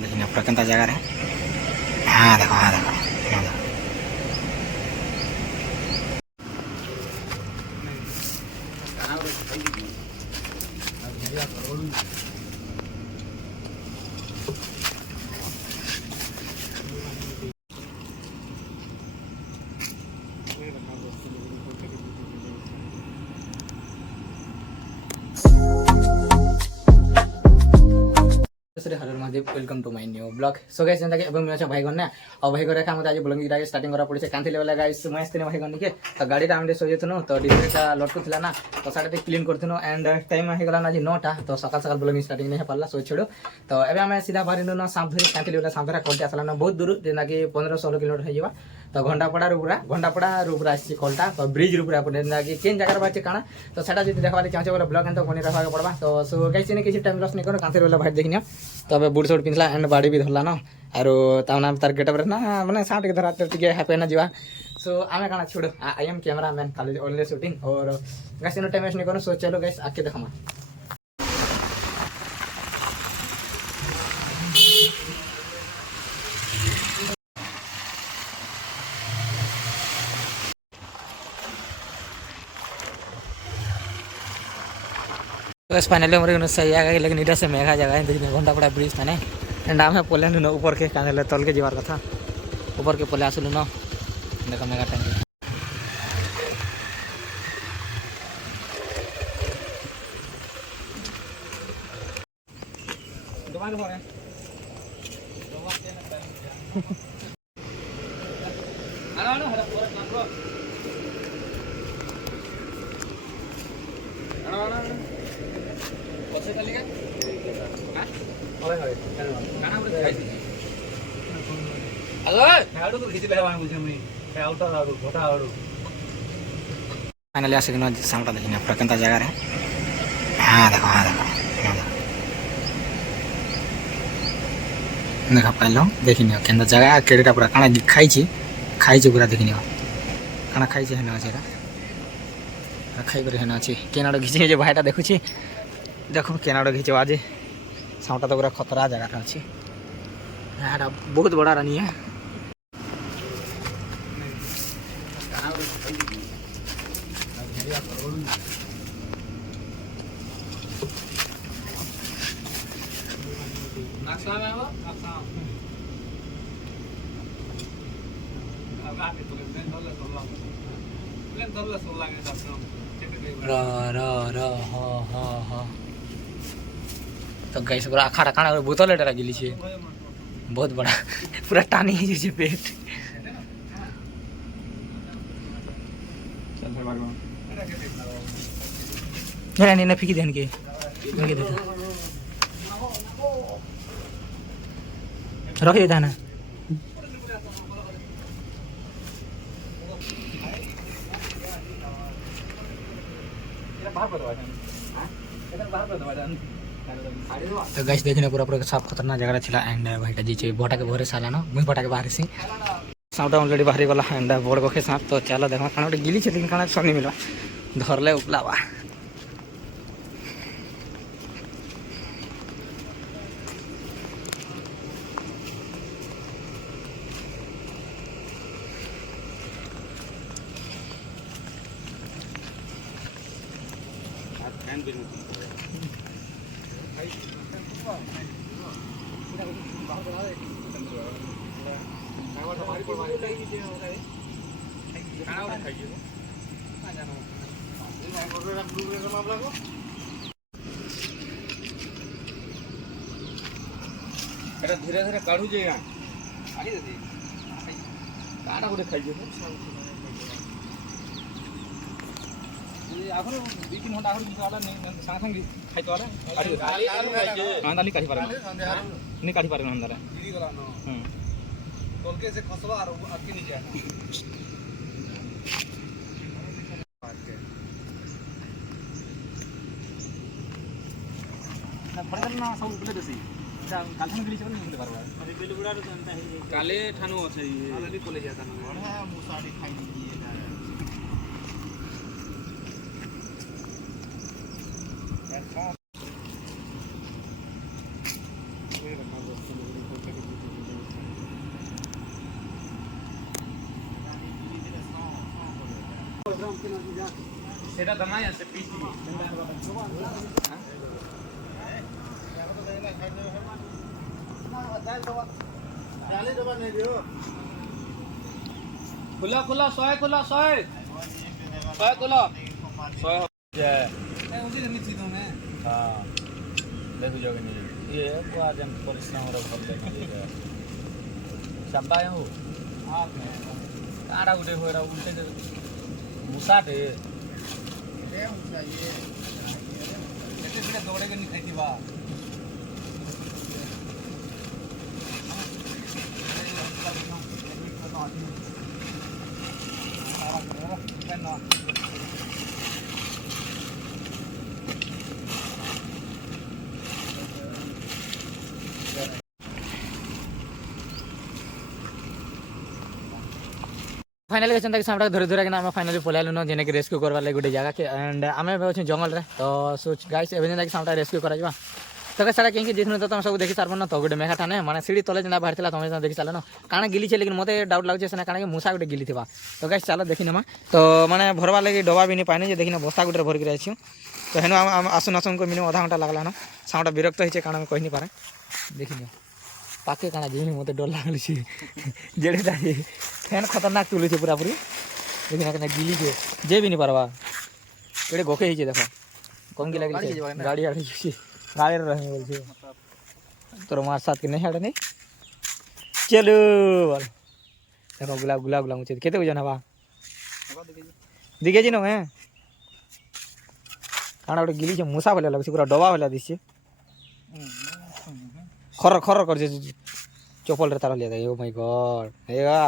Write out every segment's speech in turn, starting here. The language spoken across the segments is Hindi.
देखिए पूरा केंता जगह रे। हाँ देखो हाँ देखो Har Mahadev welcome to my new blog so guys जेंता के एवं मैं भाई गन ना और भाई करे हम आज ब्लॉगिंग रा स्टार्टिंग करा पड़े कांथि लेवल गाइस मैं आस्ते भाई गन के तो गाड़ी रा हमरे सोजे थनो तो डिस्प्लेटा लटकु थिला ना तो साडे क्लीन करथनो एंड टाइम हे गला ना जी 9टा तो सकाल सकाल ब्लॉगिंग स्टार्टिंग नहीं पाला सो छोड़ो तो एबे हम सीधा बारिनो ना सांभरी कांथि लेवल सांभरा कोलटा असला ना बहुत दूर जेना कि 15-16 किलोमीटर हे जीवा तो घंटापड़ा रूबरा आसी कोलटा तो ब्रिज रूबरा पड़े जेना कि केन जगह बाचे काना तो सेटा जति देखवाले चाहछे बोले ब्लॉग तो कोनी रखा पड़बा तो सो गाइस ने किसी टाइम लॉस नहीं करो कांथि लेवल भाई देखियो तो अब बुट शर्ट पिंधला एंड बाड़ी भी धरला ना आरो तावना तार गेटअप रे ना माने साट के धरा टिके हैप्पी ना जीवा सो आमे काना छोड़ आई एम कैमरामैन खाली ओनली शूटिंग और गाइस नो टाइम वेस्ट नहीं करो सो चलो गाइस आके देखमा बस फाइनली हमरे सही आ गई लेकिन इधर से मेघा जगह है देखिए घंटापड़ा ब्रिज था ने एंड आम पोले न ऊपर के काने तल के जीवार कथा ऊपर के पोले आसलु न देखो मेगा टाइम दोबारा हो रहा फाइनली आसिक सामटा देखिए पूरा केंता जगह रे। हाँ देखो देखा पाइल देखिन केंता जगह केड़ीटा पूरा काना खाई पूरा देखिन काना खाई हेन अच्छे खाई कर हेन अच्छे केनाड़ घिचे भाईटा देखुची देखो केनाड़ घिचे आज सामटा तो पूरा खतरा जगह अच्छी बहुत बड़ा रानी है तो गाइस पूरा अखाड़ा काना बोतल एटा गिली छे बहुत बड़ा पूरा टानी है जे पेट नहीं नहीं फिकी देन के रख देता ना तो गाइस देखने पूरा पूरा साफ खतरनाक जगह थिला एंड भाईटा जी बोटा के भरे साला ना मुई बोटा के बाहर से साउटा ऑलरेडी बाहर गला एंड बोर्ड को के साथ तो चलो देखो काना गिली छे लेकिन काना सनी मिला धरले उपलावा धीरे धीरे काढ़ू जे काटा गोटे खाई आखर 2-3 घंटा आखर सागे संगे खाई तो नहीं काढ़ी पारे नहीं काढ़ी पारे अंदर तोलके से खसवा और अटके नहीं जाए ना सब बोले बेसी कालथन गिली चल नहीं पारबा अरे बेलुगुड़ा रो जानता है काले ठानो আছে अलरेडी बोले जाता ना बड़ा मुसाड़ी खाई दिए ना সেটা দমাই আছে পিছি खुला खुला 100 खुला 100 खुला 100 उसी नहीं थी तुमने हां देखो जोगे नहीं ये पूरा जन परिश्रम रो भल ले शब्दा हो आप में आड़ा उड़े होरा उल्टे मुसाटे रे मुसा ये ऐसे बिना दौड़े के नहीं खाती बा फाइनली कहते हैं कि सामने धरे धरे ना फाइनली पलाइलुन जेने कि रेस्क्यू करवा लगे गोटे जगह के एंड आम अच्छे जंगल रे तो सोच गाइस एवं जेना कि सामने रेस्क्यू करा तो सारा कहीं जिस तुम सब देखी सार न तो गोटे मेघा ठाने मैंने सीढ़ी तले जेना बाहर तुम देखी सारे न काଣା गिली लेकिन मत डाउट लगे से काଣା मूसा गोटे गिली थी तो गाइस चलो देखी नमा तो मैंने भरवा लगे डबा भी नहीं पानी देखी बस्ता गोटे भर कर तो हेन आसुन आसुन को मिनिमम आधा घंटा लगला न सामटा विरक्त होचे काଣା कही नहीं पारे देखी पाके काଣା जीनी मत डर लगुच जेड़े फैन खतरनाक तुलुचे पूरा पूरी देखिना के गिली के जे भी नहीं पारवा केड़े गोखे हिचे देखो कम गिला गिला गाड़ी आड़ी गाड़ी रहे बोलछे तोर मार साथ के नहीं हटे नहीं चलो बोल देखो गुलाब गुलाब गुलाब मुझे केते वजन हवा दिखे जी न मैं काना गोटे गिली मूसा भले लगुचे पूरा डबा भले दिसे खर खर कर चप्पल रे तार लिया ओ माय गॉड हेगा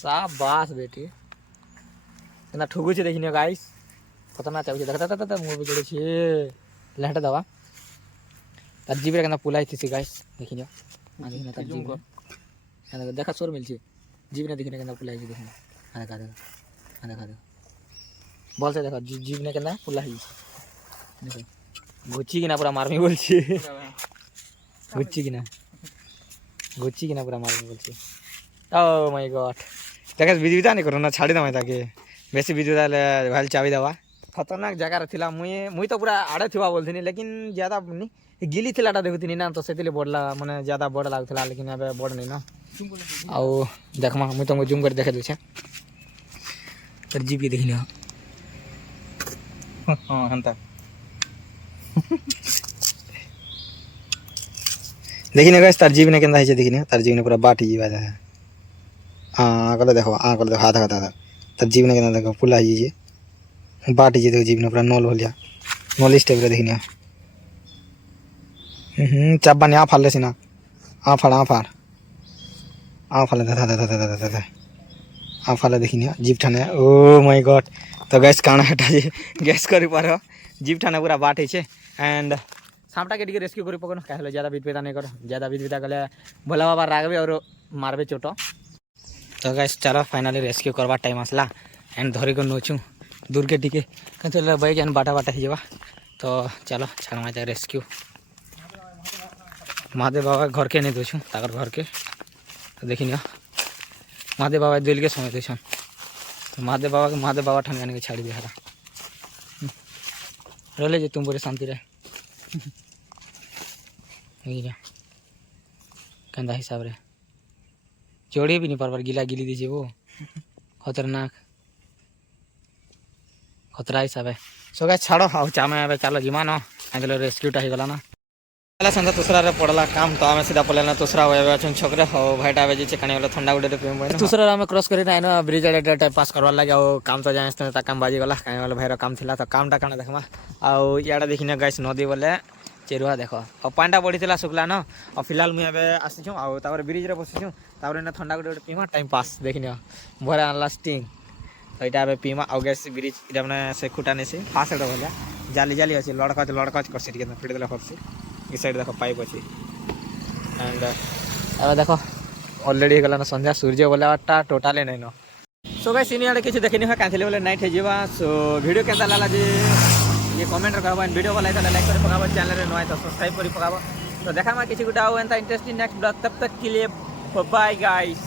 शाबाश बेटी ना ठुगु छे देखिनियो गाइस खतरनाक चाबी देखता मुंह भी जोड़े छे लेहट दवा तार जीव रे केना पुलाई थी गाइस देखिनियो आ देखिना तार जीव को देखा सोर मिल छे जीव ने देखिना केना पुलाई छे देखिना आ देखा दे बोल से देखो जीव ने केना पुलाई छे देखो गुच्ची किना पूरा मारमी बोल छे गुच्ची किना पूरा मारमी बोल छे ओ माय गॉड देखा विधविता नहीं करो ना छाड़ी दमा ताके बेसी विधविता भाई चाबी दवा खतरनाक जगह थिला मुई तो पूरा आड़े थिबा बोलथिनी लेकिन ज्यादा नहीं गिली थिलाटा देखुथिनी ना तो सेतिले बडला माने ज्यादा बड़ लागथला लेकिन अबे बड़ नहीं ना आउ देखमा मुई तुमको जूम कर देखे देछे तर जीपी देखिना हां हंता देखिने गाइस तार जीव ने केंदा है देखिने तार जीव ने पूरा बाटी जीवा है आगले देखो हाथ तब जीव ने केना देखो पुला जी बाट जी देखो जीव ने पूरा नॉल होलिया नॉल स्टेप रे देखिनिया चाबा ने आ फाले सिना आ फाड़ आ फाले दा आ फाले देखिनिया जीव ठाने ओ माय गॉड तो गैस काना हटा जी गैस करि पारो जीव ठाने पूरा बाट है एंड सामटा के रेस्क्यू करि पकनो कहले ज्यादा विधविता नहीं करो ज्यादा विधविता कले भोला बाबा रागबे और मारबे चोटो तो गाइस चलो फाइनली रेस्क्यू करवा टाइम आसला एंड धरी को नोचू दूर के टिके चलो बैग एन बाटा बाटा ही तो चलो छाड़ रेस्क्यू महादेव बाबा घर के नहीं दोछू ताकर घर के तो देखी महादेव बाबा दिल के समय देछन तो महादेव बाबा ठान के छाड़ी दे हरा रले जे तुम पूरे शांति रे कंदा हिसाब रे जोड़े भी नहीं पार गिला गिली दीजिए वो खतरनाक खतरा हिसाब है सो गाइस छाड़ो हाउ चामे आबे चलो जिमा न आगले रेस्क्यूटा ही गला ना पहला संदा दूसरा रे पड़ला काम तो आमे सीधा पलेना दूसरा होय अछन छोकरे हो भाईटा आबे जे कने वाला ठंडा गुडे पे मोय दूसरा आमे क्रॉस करी ना ना ब्रिज एडा टाइम पास करवा लागे ओ काम तो जाने ता काम बाजी गला कने वाला भाईरो काम थिला तो कामटा काना देखमा आ याडा देखिना गाइस नदी बोले चेरुआ देखो और पांडा बढ़ी शुक्ला न और फिलहाल मुझे एबे आसीछु आ तापर ब्रिज रे बसिछु तापर ना ठंडा गुडे पीमा टाइम पास देखिना भरा लास्टिंग तो इटा एबे पीमा आ गैस ब्रिज इटा माने से खुटा ने से फास एडा भलिया जाली जाली अछि लड़का करसी के फिट देला फरसी इस साइड देखो पाइप अछि एंड एबे देखो ऑलरेडी गला ना संध्या सूर्य बोलाटा टोटली नै न सो गाइस इनी आडे किछ देखिनि ह कांथले बोले नाइट हे जेबा सो वीडियो केता लाला जे ये कमेंट करबा वीडियो को लाइक कर पकाबो चैनल रे नय तो सब्सक्राइब करी पकाबो तो देखा मा किसी गुटा हो एंता इंटरेस्टिंग नेक्स्ट ब्लॉग तब तक के लिए बाय गाइस।